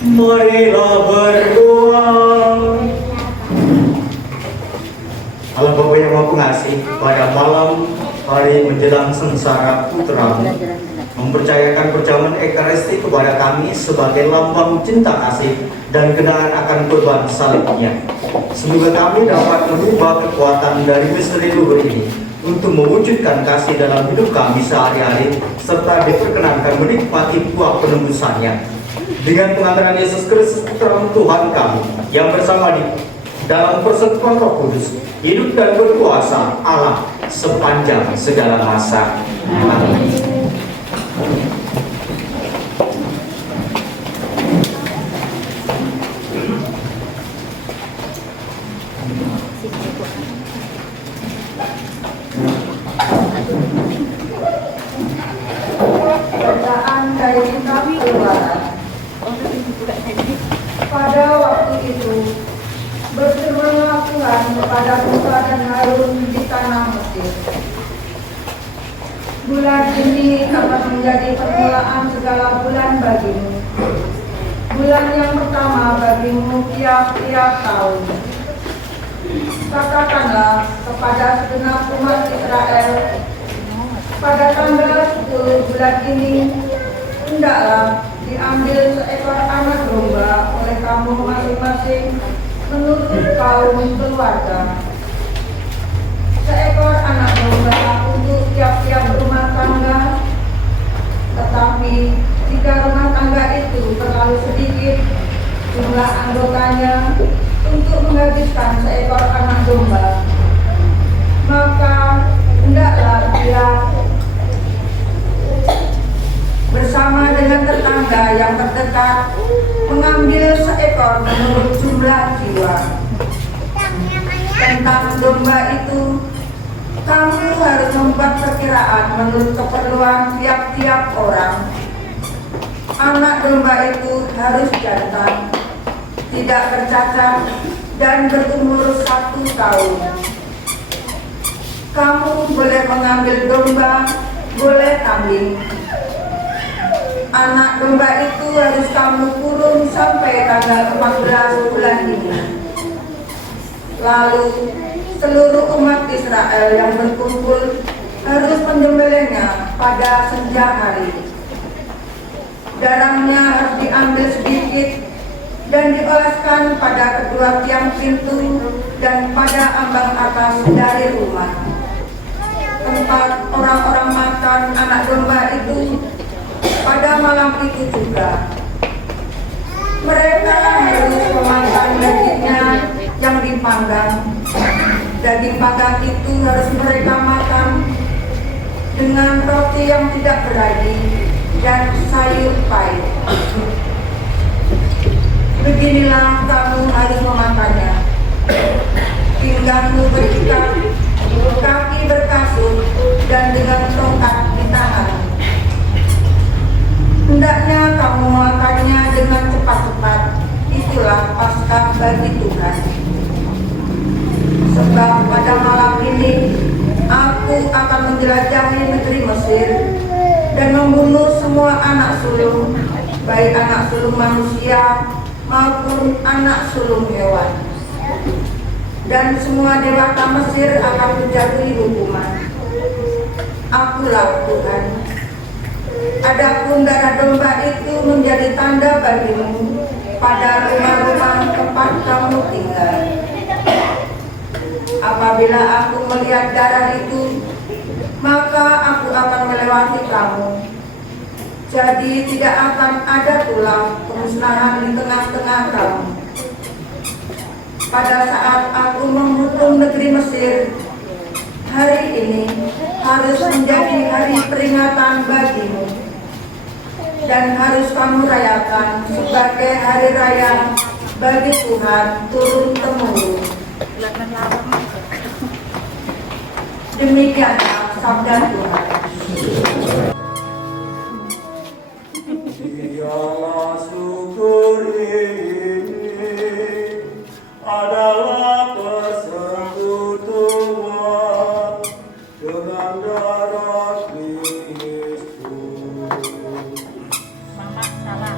Marilah berdoa. Allah Bapa yang Maha Pengasih, pada malam hari menjelang sengsara Putra-Mu, mempercayakan perjamuan Ekaristi kepada kami sebagai lambang cinta kasih dan kenangan akan korban salibnya. Semoga kami dapat mengubah kekuatan dari misteri luhur ini untuk mewujudkan kasih dalam hidup kami sehari-hari, serta diperkenankan menikmati buah penembusannya. Dengan pengantaran Yesus Kristus Putra Tuhan kami, yang bersama di dalam persekutuan Roh Kudus, hidup dan berkuasa Allah sepanjang segala masa. Amin. Bacaan dari kitab Keluaran. Pada waktu itu berfirmanlah Tuhan kepada Musa dan Harun di tanah Mesir. Bulan ini akan menjadi permulaan segala bulan bagimu. Bulan yang pertama bagimu tiap-tiap tahun. Katakanlah kepada segenap umat Israel, pada tanggal 10 bulan ini hendaklah diambil seekor anak domba oleh kamu masing-masing menurut kaum keluarga. Seekor anak domba untuk tiap-tiap rumah tangga. Tetapi jika rumah tangga itu terlalu sedikit jumlah anggotanya untuk menghabiskan seekor anak domba, maka hendaklah dia bersama dengan tetangga yang terdekat mengambil seekor menurut jumlah jiwa. Tentang domba itu, kamu harus membuat perkiraan menurut keperluan tiap-tiap orang. Anak domba itu harus jantan, tidak bercacat, dan berumur 1 tahun. Kamu boleh mengambil domba, boleh kambing. Anak domba itu harus kamu kurung sampai tanggal 14 bulan ini. Lalu seluruh umat Israel yang berkumpul harus menyembelihnya pada senja hari. Darahnya harus diambil sedikit dan dioleskan pada kedua tiang pintu dan pada ambang atas dari rumah tempat orang-orang makan anak domba itu. Pada malam itu juga mereka harus memakan dagingnya yang dipanggang. Daging panggang itu harus mereka makan dengan roti yang tidak beragi dan sayur pahit. Beginilah kamu harus memakannya: pinggangmu berikat, kaki berkasut, dan dengan tongkat di tanganmu. Hendaknya kamu memakannya dengan cepat-cepat. Itulah Paskah bagi Tuhan. Sebab pada malam ini aku akan menjelajahi negeri Mesir dan membunuh semua anak sulung baik anak sulung manusia maupun anak sulung hewan. Dan semua dewata Mesir akan menjatuhi hukuman. Akulah Tuhan. Adapun darah domba itu menjadi tanda bagimu pada rumah-rumah tempat kamu tinggal. Apabila aku melihat darah itu, maka aku akan melewati kamu. Jadi tidak akan ada tulang pemusnahan di tengah-tengah kamu. Pada saat aku menghukum negeri Mesir, hari ini harus menjadi hari peringatan bagimu dan harus kamu rayakan sebagai hari raya bagi Tuhan turun-temurun. Demikianlah sabda Tuhan. Dialah syukur ini adalah persekutuan dengan darah Kristus. Mama salah.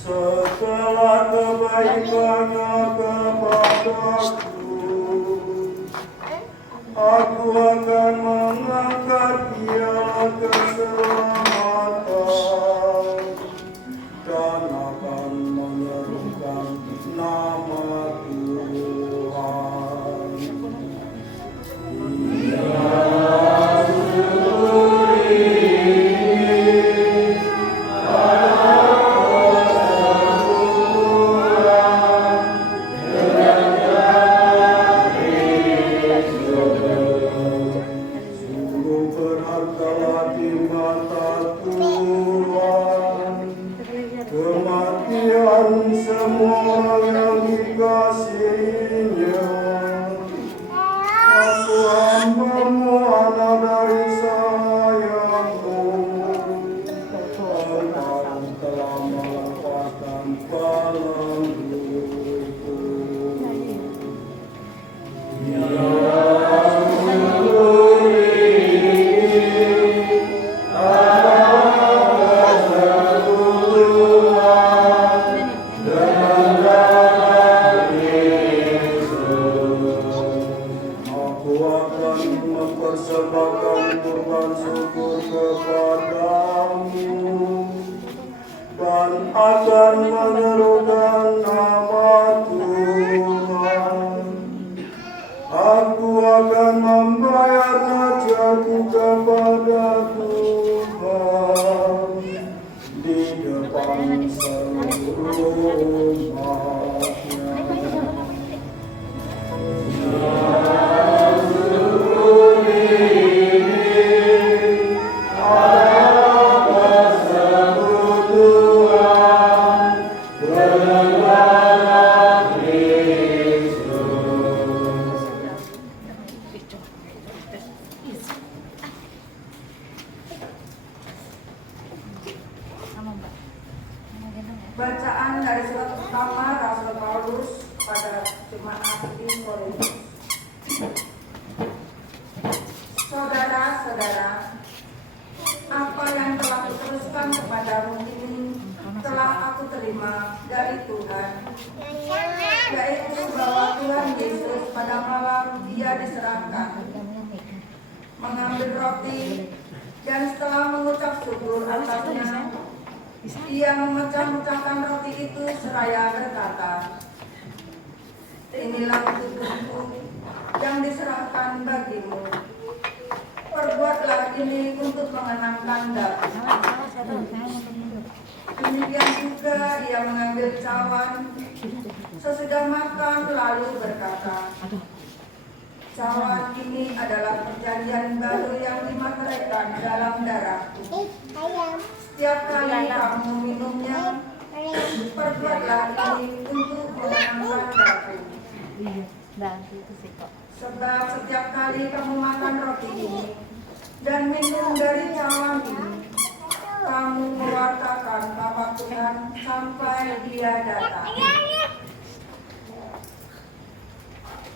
Setelah kebaikannya kepadaku, aku akan mengangkat piala keselamatan dan akan menyerukan nama Tuhan. Kematian semua yang dikasihinya. Aku hambamu, anak dari sayangmu. Engkau telah melepaskan belengguku. Mempersembahkan kurban syukur kepadamu dan akan menyerukan nama Tuhan. Aku akan membayar hajaku kepada Tuhan di depan seluruh umatnya. Bacaan dari surat pertama Rasul Paulus pada jemaat di Korintus. Saudara-saudara, apa yang telah kuteruskan kepadamu ini telah aku terima dari Tuhan, yaitu bahwa Tuhan Yesus pada malam Dia diserahkan, mengambil roti dan setelah mengucap syukur atasnya, Ia memecah-mecahkan roti itu seraya berkata, "Inilah tubuhku yang diserahkan bagimu. Perbuatlah ini untuk mengenangkan aku." Demikian juga Ia mengambil cawan sesudah makan lalu berkata, "Cawan ini adalah perjanjian baru yang dimateraikan dalam darahku. Setiap kali kamu minumnya, perbuatlah ini untuk mengenangkan aku." Iya, nanti itu sih kok. Sebab setiap kali kamu makan roti ini dan minum dari cawan ini, kamu mewartakan bahwa Tuhan sampai Dia datang.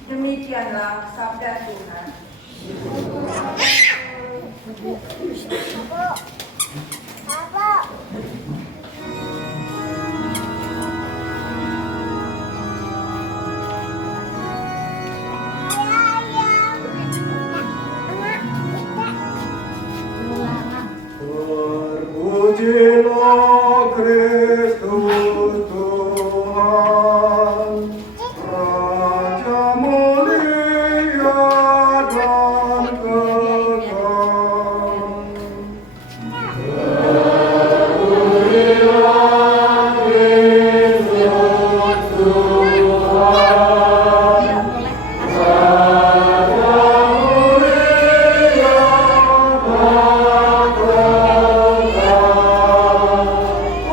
Demikianlah sabda Tuhan. Terpujilah Kristus Tuhan, Raja mulia dan kekal. Terpujilah Kristus Tuhan, Raja mulia dan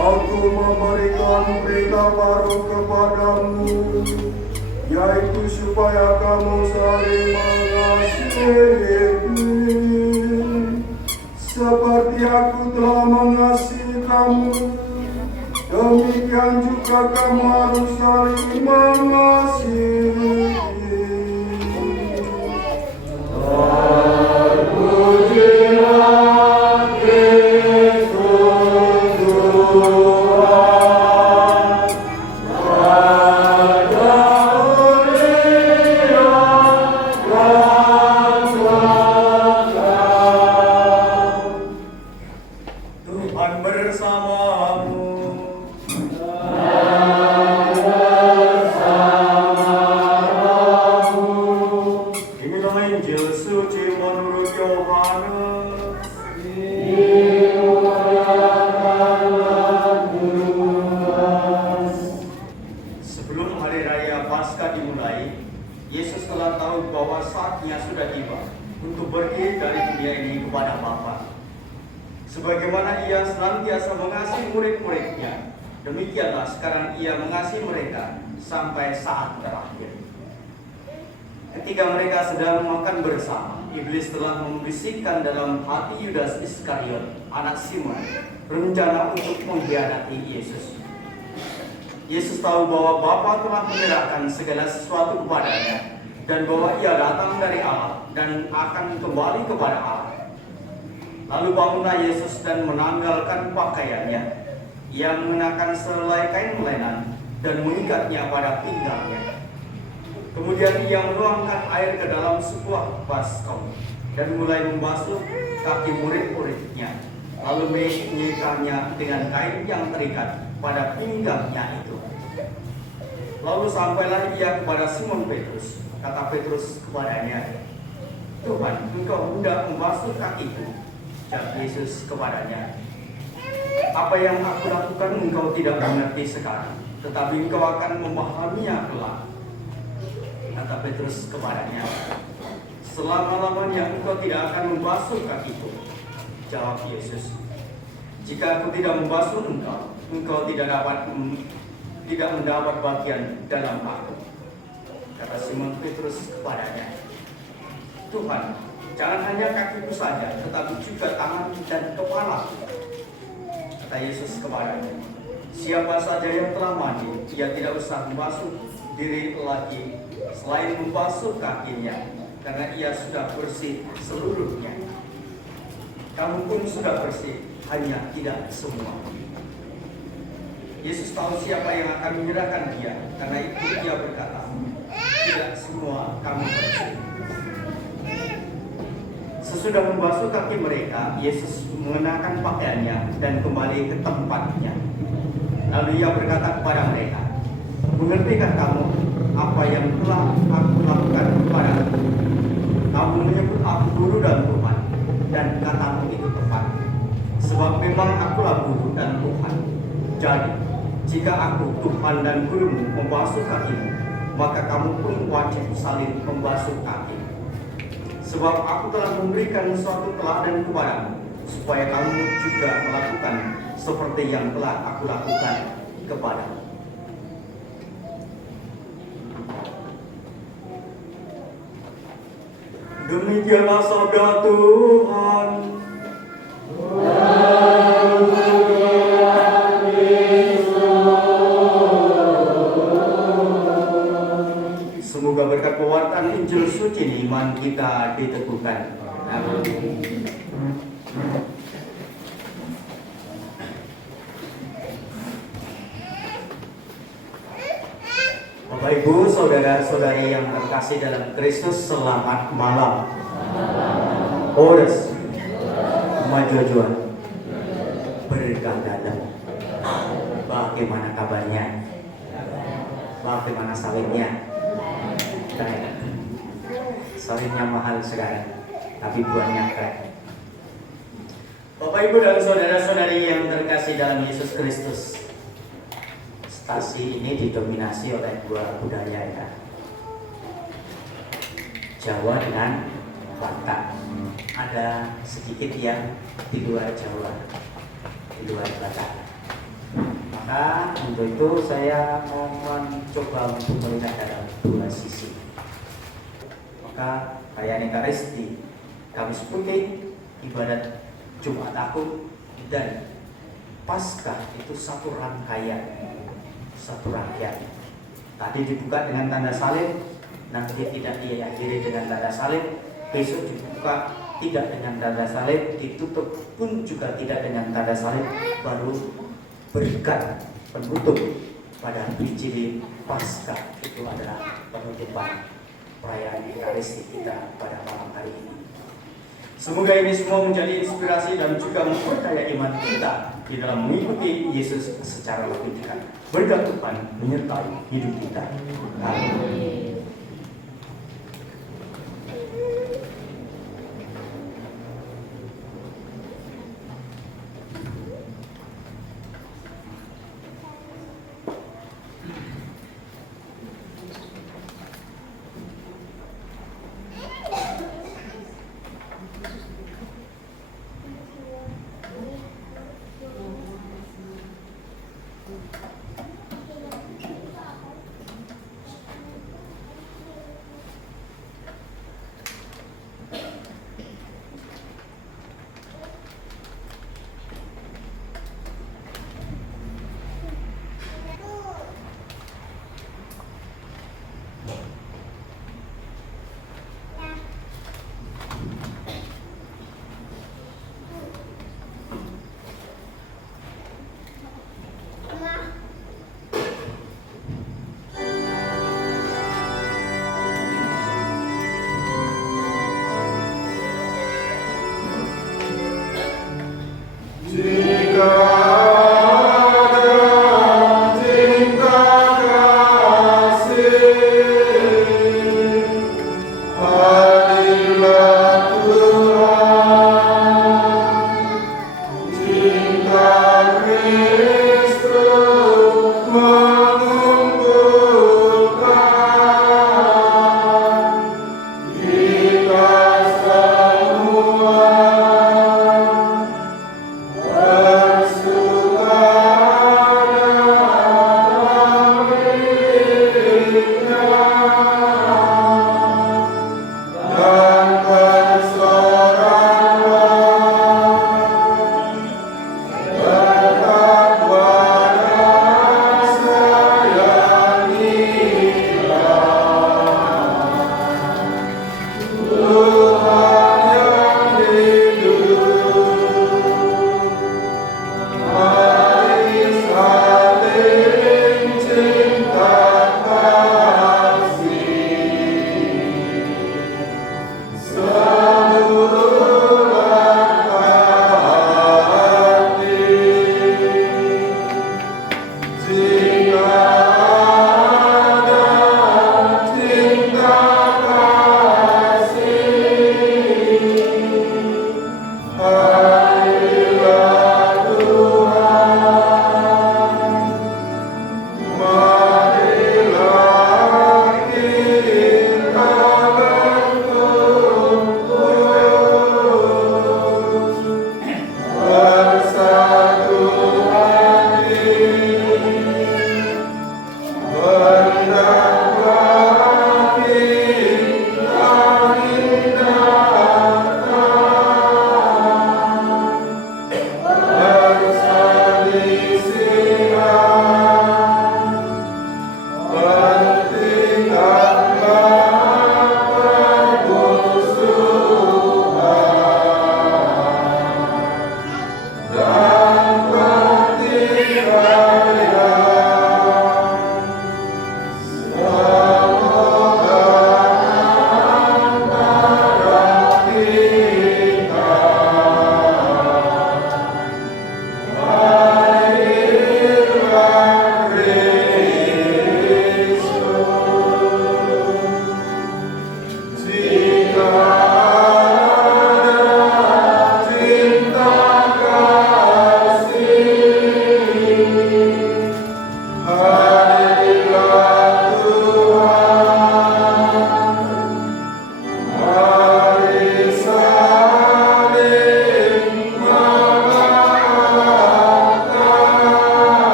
Aku memberikan berita baru kepadamu, yaitu supaya kamu saling mengasihi, seperti aku telah mengasihi kamu. Demikian juga kamu harus saling mengasihi. Terpujilah Kristus Tuhan, Raja mulia dan kekal. Tuhan bersamamu. Inilah Injil suci menurut Yohanes. Sebelum hari raya Paskah dimulai, Yesus telah tahu bahwa saatnya sudah tiba untuk pergi dari dunia ini kepada Bapa. Sebagaimana Ia senantiasa mengasihi murid-muridnya, demikianlah sekarang Ia mengasihi mereka sampai saat terakhir. Ketika mereka sedang makan bersama, iblis telah membisikkan dalam hati Yudas Iskariot, anak Simon, rencana untuk mengkhianati Yesus. Yesus tahu bahwa Bapa telah menyerahkan segala sesuatu kepadanya dan bahwa Ia datang dari Allah dan akan kembali kepada Allah. Lalu bangunlah Yesus dan menanggalkan pakaiannya. Ia mengenakan selai kain melenan dan mengikatnya pada pinggangnya. Kemudian ia menuangkan air ke dalam sebuah baskom dan mulai membasuh kaki murid-muridnya, lalu mengikatnya dengan kain yang terikat pada pinggangnya itu. Lalu sampailah ia kepada Simon Petrus. Kata Petrus kepadanya, "Tuhan, engkau hendak membasuh kakiku?" Jawab Yesus kepadanya, "Apa yang aku lakukan engkau tidak mengerti sekarang, tetapi engkau akan memahaminya kelak." Kata Petrus kepadanya, "Selama-lamanya engkau tidak akan membasuh kakiku." Jawab Yesus, "Jika aku tidak membasuh engkau, engkau tidak mendapat bagian dalam aku." Kata Simon Petrus kepadanya, "Tuhan, jangan hanya kakiku saja, tetapi juga tangan dan kepala." Kata Yesus kepadanya, "Siapa saja yang telah mandi, ia tidak usah membasuh diri lagi selain membasuh kakinya, karena ia sudah bersih seluruhnya. Kamu pun sudah bersih, hanya tidak semua." Yesus tahu siapa yang akan menyerahkan dia, karena itu ia berkata, "Tidak semua kamu bersih." Sesudah membasuh kaki mereka, Yesus mengenakan pakaiannya dan kembali ke tempatnya. Lalu ia berkata kepada mereka, "Mengertikah kamu apa yang telah aku lakukan kepadamu? Kamu menyebut aku guru dan Tuhan, dan katamu itu tepat. Sebab memang akulah guru dan Tuhan. Jadi, jika aku Tuhan dan gurumu membasuh kakimu, maka kamu pun wajib saling membasuh kaki. Sebab aku telah memberikan suatu teladan kepadamu, supaya kamu juga melakukan seperti yang telah aku lakukan kepadamu." Demikianlah sabda Tuhan. Semoga berkat pewartaan Injil suci ini iman kita diteguhkan. Amin. Bapak Ibu, saudara-saudari yang terkasih dalam Kristus, selamat malam. Ores, majujuan, bergagalan. Bagaimana kabarnya? Bagaimana sawitnya? Sawitnya mahal sekarang, tapi buahnya keren. Bapak Ibu dan saudara-saudari yang terkasih dalam Yesus Kristus, stasi ini didominasi oleh dua budaya ya, Jawa dengan Batak. Ada sedikit yang di luar Jawa, di luar Batak. Maka untuk itu saya mau mencoba untuk melihat dalam dua sisi. Maka perayaan Ekaristi, Kamis Putih, ibadat Jumat Agung, dan Paskah itu satu rangkaian. Tadi dibuka dengan tanda salib, nanti tidak diakhiri dengan tanda salib, besok dibuka tidak dengan tanda salib, ditutup pun juga tidak dengan tanda salib, baru berikan penutup pada Injil Paskah. Itu adalah penutupan perayaan Ekaristi kita pada malam hari ini. Semoga ini semua menjadi inspirasi dan juga memperkaya iman kita di dalam mengikuti Yesus secara lebih dekat. Berkat Tuhan menyertai hidup kita. Amin.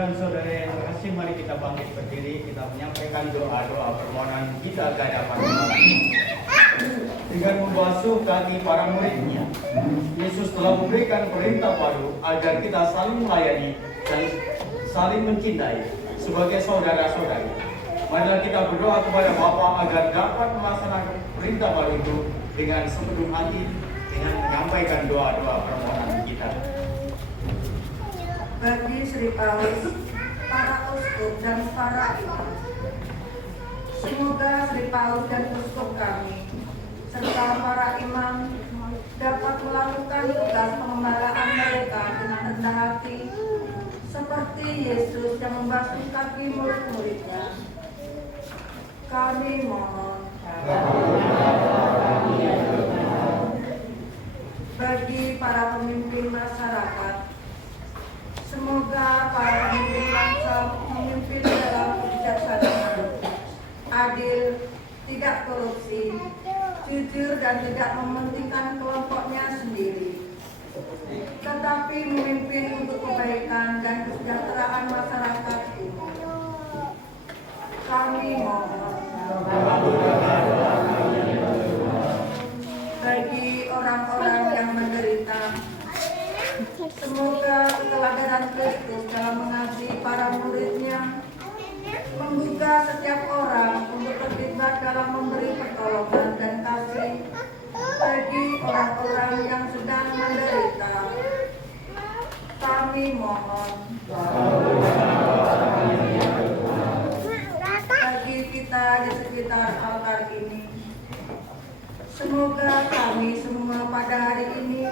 dan saudara yang terkasih, mari kita bangkit berdiri, kita menyampaikan doa-doa permohonan kita ke hadapan Allah. Dengan membasuh kaki para muridnya, Yesus telah memberikan perintah baru agar kita saling melayani dan saling mencintai sebagai saudara-saudari. Marilah kita berdoa kepada Bapa agar dapat melaksanakan perintah baru itu dengan sepenuh hati, dengan menyampaikan doa-doa permohonan kita. Bagi Sri Paulus, para uskup dan para imam, semoga Sri Paulus dan uskup kami serta para imam dapat melakukan tugas pengembalaan mereka dengan rendah hati, seperti Yesus yang membasuh kaki murid-muridnya. Kami mohon. Bagi para pemimpin masyarakat, semoga para pemimpin bangsa memimpin dalam kebijaksanaan, adil, tidak korupsi, jujur dan tidak mementingkan kelompoknya sendiri, tetapi memimpin untuk kebaikan dan kesejahteraan masyarakat umum. Kami mohon. Bagi orang-orang yang menderita, semoga keteladanan Kristus dalam mengasihi para muridnya membuka setiap orang untuk terlibat dalam memberi pertolongan dan kasih bagi orang-orang yang sedang menderita. Kami mohon. Bagi kita di sekitar altar ini, semoga kami semua pada hari ini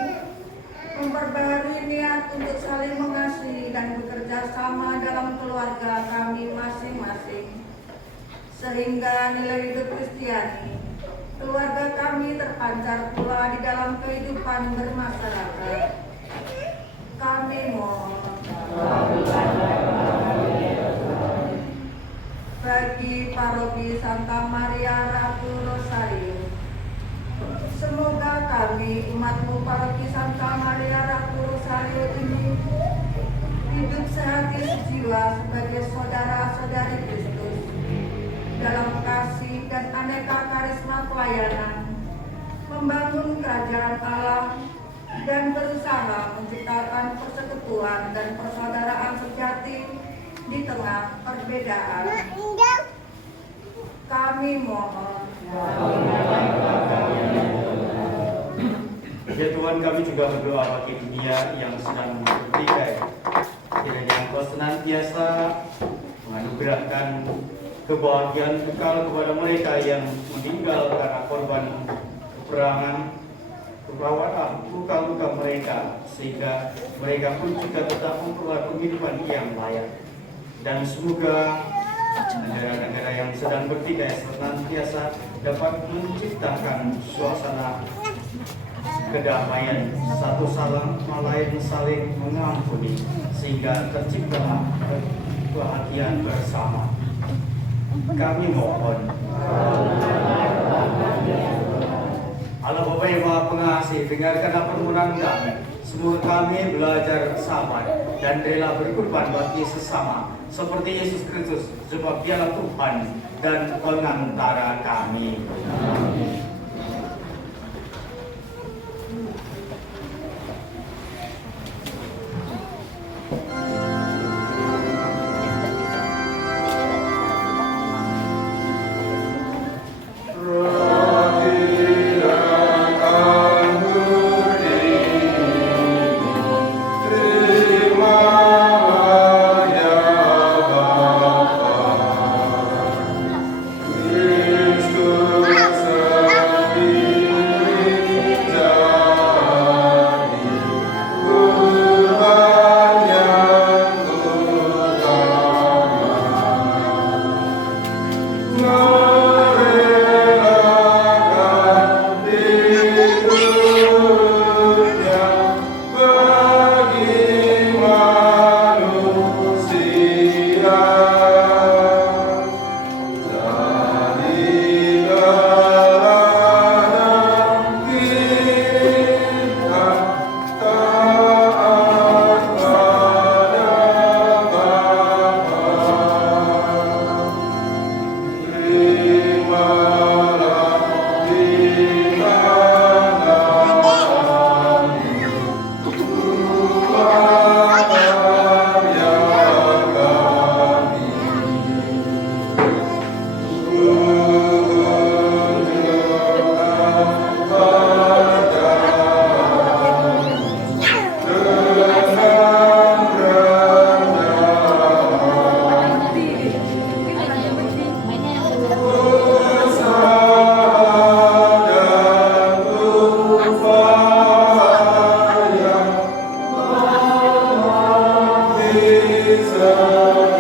memperbarui niat untuk saling mengasihi dan bekerja sama dalam keluarga kami masing-masing, sehingga nilai hidup Kristiani keluarga kami terpancar pula di dalam kehidupan bermasyarakat. Kami mohon. Bagi Paroki Santa Maria Ratu Rosario, semoga kami umatmu Paroki Santa Maria Ratu Rosario ini hidup sehati sejiwa sebagai saudara-saudari Kristus dalam kasih dan aneka karisma pelayanan, membangun kerajaan Allah dan berusaha menciptakan persekutuan dan persaudaraan sejati di tengah perbedaan. Kami mohon. Ya Tuhan, kami juga berdoa bagi dunia yang sedang bertikai. Kiranya Engkau senantiasa menganugerahkan kebahagiaan kekal kepada mereka yang meninggal karena korban peperangan, peperangan, luka-luka mereka, sehingga mereka pun juga tetap memperoleh penghidupan yang layak. Dan semoga negara-negara yang sedang bertikai senantiasa dapat menciptakan suasana kedamaian, satu sama lain saling mengampuni, sehingga tercipta kebahagiaan bersama. Kami mohon. Allah Bapa yang Maha Pengasih, dengarkanlah permohonan kami. Semoga kami belajar sabar dan rela berkorban bagi sesama, seperti Yesus Kristus, sebab Dialah Tuhan dan pengantara kami. Amin. Kristus Tuhan.